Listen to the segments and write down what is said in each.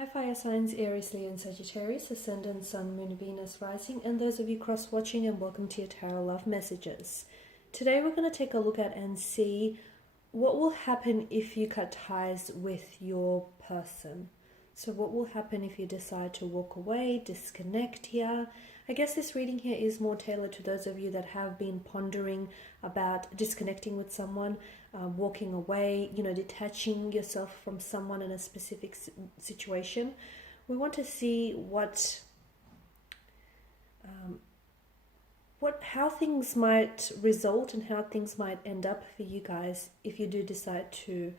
Hi fire signs, Aries, Leo and Sagittarius, Ascendant, Sun, Moon, Venus, Rising, and those of you cross-watching, and welcome to your Tarot Love Messages. Today we're going to take a look at and see what will happen if you cut ties with your person. So what will happen if you decide to walk away, disconnect here? I guess this reading here is more tailored to those of you that have been pondering about disconnecting with someone, walking away, detaching yourself from someone in a specific situation. We want to see how things might result and how things might end up for you guys if you do decide to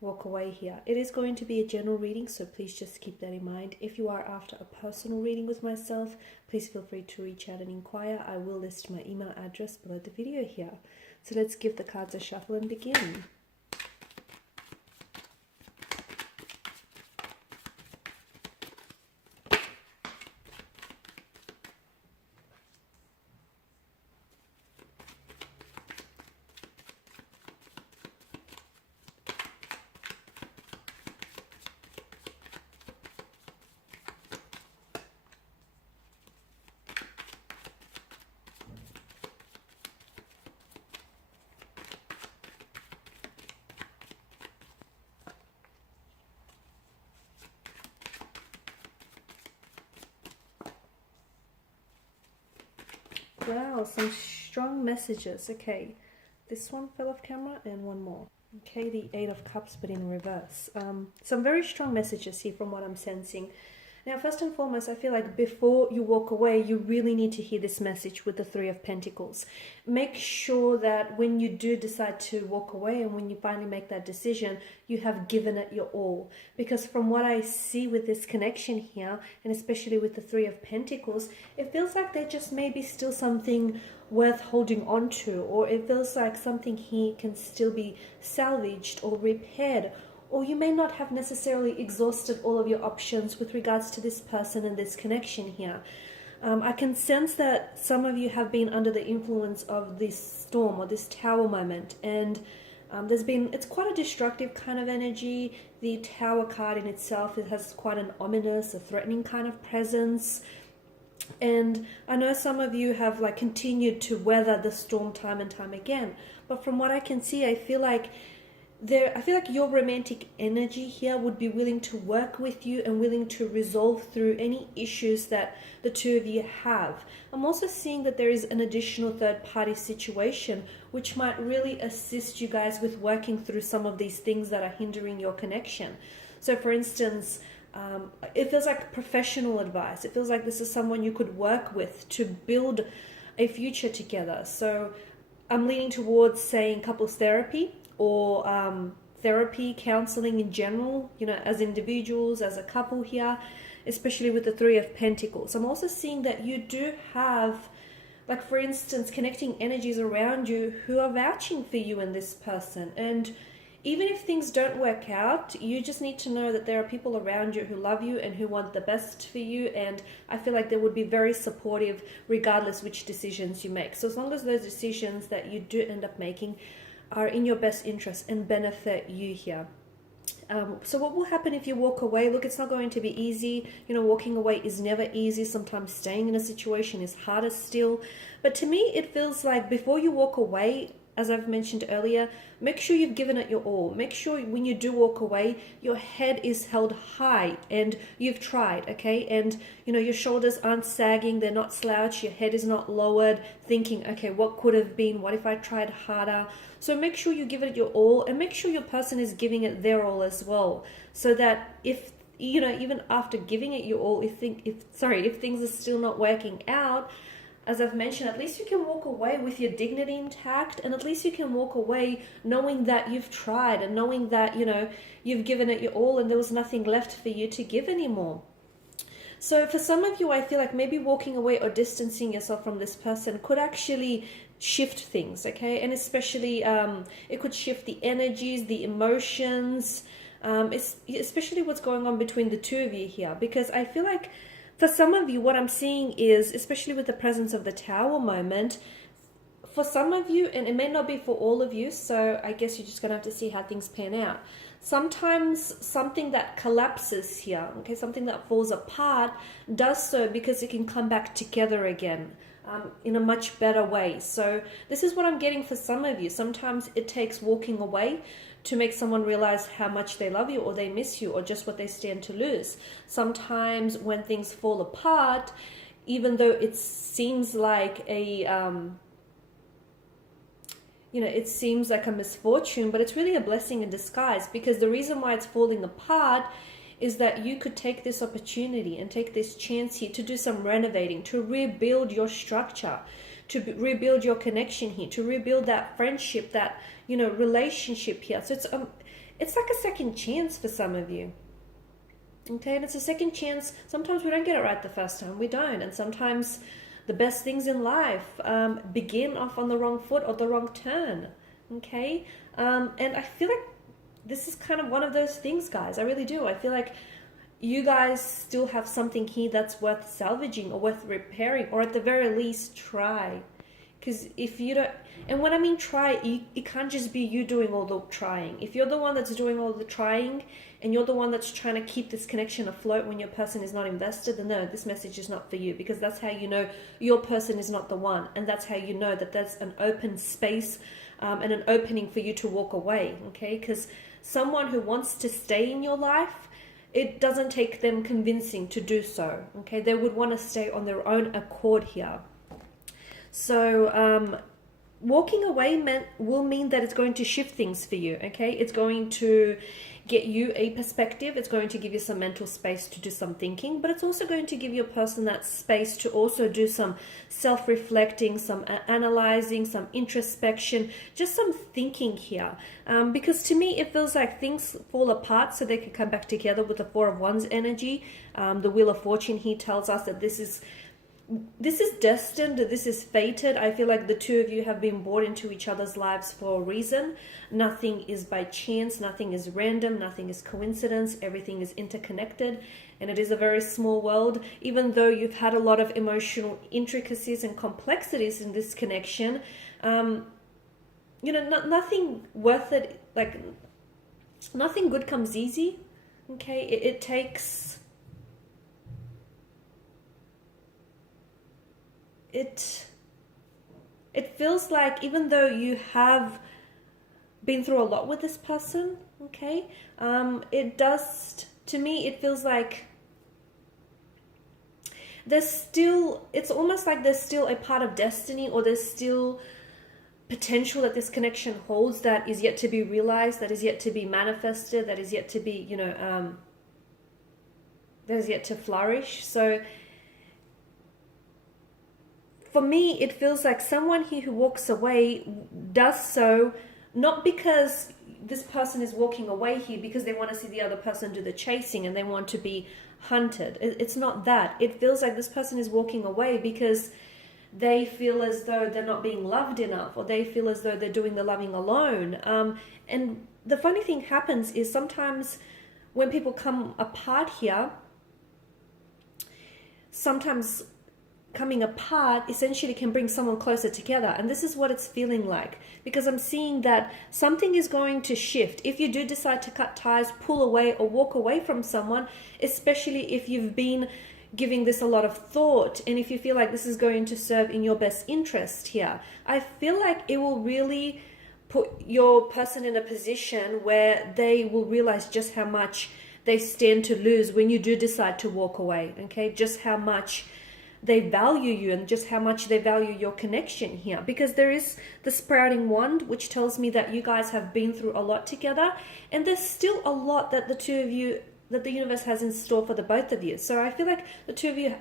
walk away here. It is going to be a general reading, so please just keep that in mind. If you are after a personal reading with myself, please feel free to reach out and inquire. I will list my email address below the video here. So let's give the cards a shuffle and begin. Wow, some strong messages. Okay, this one fell off camera and one more. Okay, the Eight of Cups but in reverse. Some very strong messages here from what I'm sensing. Now, first and foremost, I feel like before you walk away, you really need to hear this message with the Three of Pentacles. Make sure that when you do decide to walk away and when you finally make that decision, you have given it your all. Because from what I see with this connection here, and especially with the Three of Pentacles, it feels like there just may be still something worth holding on to, or it feels like something here can still be salvaged or repaired, or you may not have necessarily exhausted all of your options with regards to this person and this connection here. I can sense that some of you have been under the influence of this storm or this tower moment, and it's quite a destructive kind of energy. The Tower card in itself, it has quite an ominous, a threatening kind of presence. And I know some of you have continued to weather the storm time and time again, but from what I can see, I feel like your romantic energy here would be willing to work with you and willing to resolve through any issues that the two of you have. I'm also seeing that there is an additional third-party situation which might really assist you guys with working through some of these things that are hindering your connection. So for instance, it feels like professional advice. It feels like this is someone you could work with to build a future together. So I'm leaning towards saying couples therapy, or therapy, counseling in general, as individuals, as a couple here, especially with the Three of Pentacles. I'm also seeing that you do have, for instance, connecting energies around you who are vouching for you and this person. And even if things don't work out, you just need to know that there are people around you who love you and who want the best for you. And I feel like they would be very supportive regardless which decisions you make. So as long as those decisions that you do end up making are in your best interest and benefit you here. So what will happen if you walk away? Look, it's not going to be easy. Walking away is never easy. Sometimes staying in a situation is harder still. But to me, it feels like before you walk away, as I've mentioned earlier, make sure you've given it your all. Make sure when you do walk away, your head is held high and you've tried, okay? And, your shoulders aren't sagging, they're not slouched, your head is not lowered, thinking, okay, what could have been? What if I tried harder? So make sure you give it your all, and make sure your person is giving it their all as well. So that if, even after giving it your all, if things are still not working out, as I've mentioned, at least you can walk away with your dignity intact, and at least you can walk away knowing that you've tried and knowing that, you've given it your all and there was nothing left for you to give anymore. So for some of you, I feel like maybe walking away or distancing yourself from this person could actually shift things, okay? And especially it could shift the energies, the emotions, especially what's going on between the two of you here, because I feel like for some of you, what I'm seeing is, especially with the presence of the Tower moment, for some of you, and it may not be for all of you, so I guess you're just going to have to see how things pan out. sometimes something that collapses here, okay, something that falls apart, does so because it can come back together again in a much better way. So this is what I'm getting for some of you. Sometimes it takes walking away to make someone realize how much they love you or they miss you or just what they stand to lose. Sometimes when things fall apart, even though it seems like it seems like a misfortune, but it's really a blessing in disguise, because the reason why it's falling apart is that you could take this opportunity and take this chance here to do some renovating, to rebuild your structure, to rebuild your connection here, to rebuild that friendship, that, relationship here. So it's like a second chance for some of you. Okay, and it's a second chance. Sometimes we don't get it right the first time. We don't. And sometimes the best things in life begin off on the wrong foot or the wrong turn. Okay, and I feel like this is kind of one of those things, guys. I really do. I feel like you guys still have something here that's worth salvaging or worth repairing, or at the very least try. Because if you don't, and when I mean try, it can't just be you doing all the trying. If you're the one that's doing all the trying and you're the one that's trying to keep this connection afloat when your person is not invested, then no, this message is not for you, because that's how you know your person is not the one. And that's how you know that there's an open space and an opening for you to walk away, okay? Because someone who wants to stay in your life, it doesn't take them convincing to do so, okay? They would want to stay on their own accord here. So walking away will mean that it's going to shift things for you, okay? It's going to get you a perspective. It's going to give you some mental space to do some thinking, but it's also going to give your person that space to also do some self-reflecting, some analyzing, some introspection, just some thinking here. Because to me, it feels like things fall apart so they can come back together with the Four of Wands energy. The Wheel of Fortune here tells us that this is destined, this is fated. I feel like the two of you have been brought into each other's lives for a reason. Nothing is by chance, nothing is random, nothing is coincidence, everything is interconnected, and it is a very small world. Even though you've had a lot of emotional intricacies and complexities in this connection, nothing worth it, like nothing good comes easy, okay? It takes... It feels like even though you have been through a lot with this person, okay, it does, to me, it feels like there's still, it's almost like there's still a part of destiny, or there's still potential that this connection holds that is yet to be realized, that is yet to be manifested, that is yet to be, that is yet to flourish. So for me, it feels like someone here who walks away does so not because this person is walking away here because they want to see the other person do the chasing and they want to be hunted. It's not that. It feels like this person is walking away because they feel as though they're not being loved enough, or they feel as though they're doing the loving alone. And the funny thing happens is sometimes when people come apart here, sometimes coming apart essentially can bring someone closer together. And this is what it's feeling like, because I'm seeing that something is going to shift. If you do decide to cut ties, pull away, or walk away from someone, especially if you've been giving this a lot of thought, and if you feel like this is going to serve in your best interest here, I feel like it will really put your person in a position where they will realize just how much they stand to lose when you do decide to walk away, okay? Just how much they value you and just how much they value your connection here. Because there is the sprouting wand, which tells me that you guys have been through a lot together, and there's still a lot that the two of you, that the universe has in store for the both of you. So I feel like the two of you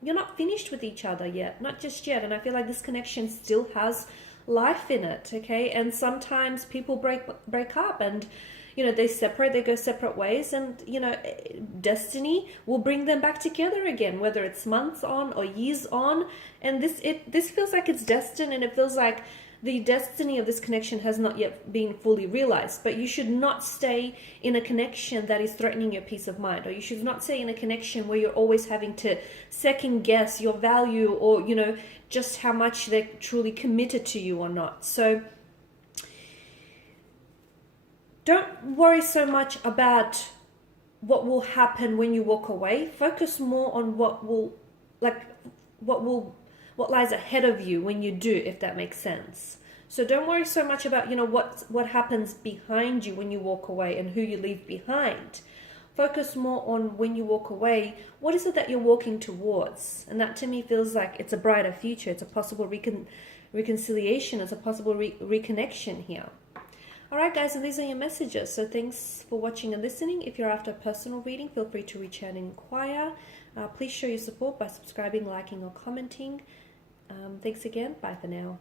you're not finished with each other yet, not just yet. And I feel like this connection still has life in it, okay? And sometimes people break up and they separate, they go separate ways, and destiny will bring them back together again, whether it's months on or years on. And this feels like it's destined, and it feels like the destiny of this connection has not yet been fully realized. But you should not stay in a connection that is threatening your peace of mind, or you should not stay in a connection where you're always having to second guess your value, or just how much they're truly committed to you or not. So don't worry so much about what will happen when you walk away. Focus more on what lies ahead of you when you do, if that makes sense. So don't worry so much about, what happens behind you when you walk away and who you leave behind. Focus more on when you walk away, what is it that you're walking towards? And that to me feels like it's a brighter future. It's a possible reconciliation. It's a possible reconnection here. Alright guys, and these are your messages. So thanks for watching and listening. If you're after a personal reading, feel free to reach out and inquire. Please show your support by subscribing, liking or commenting. Thanks again. Bye for now.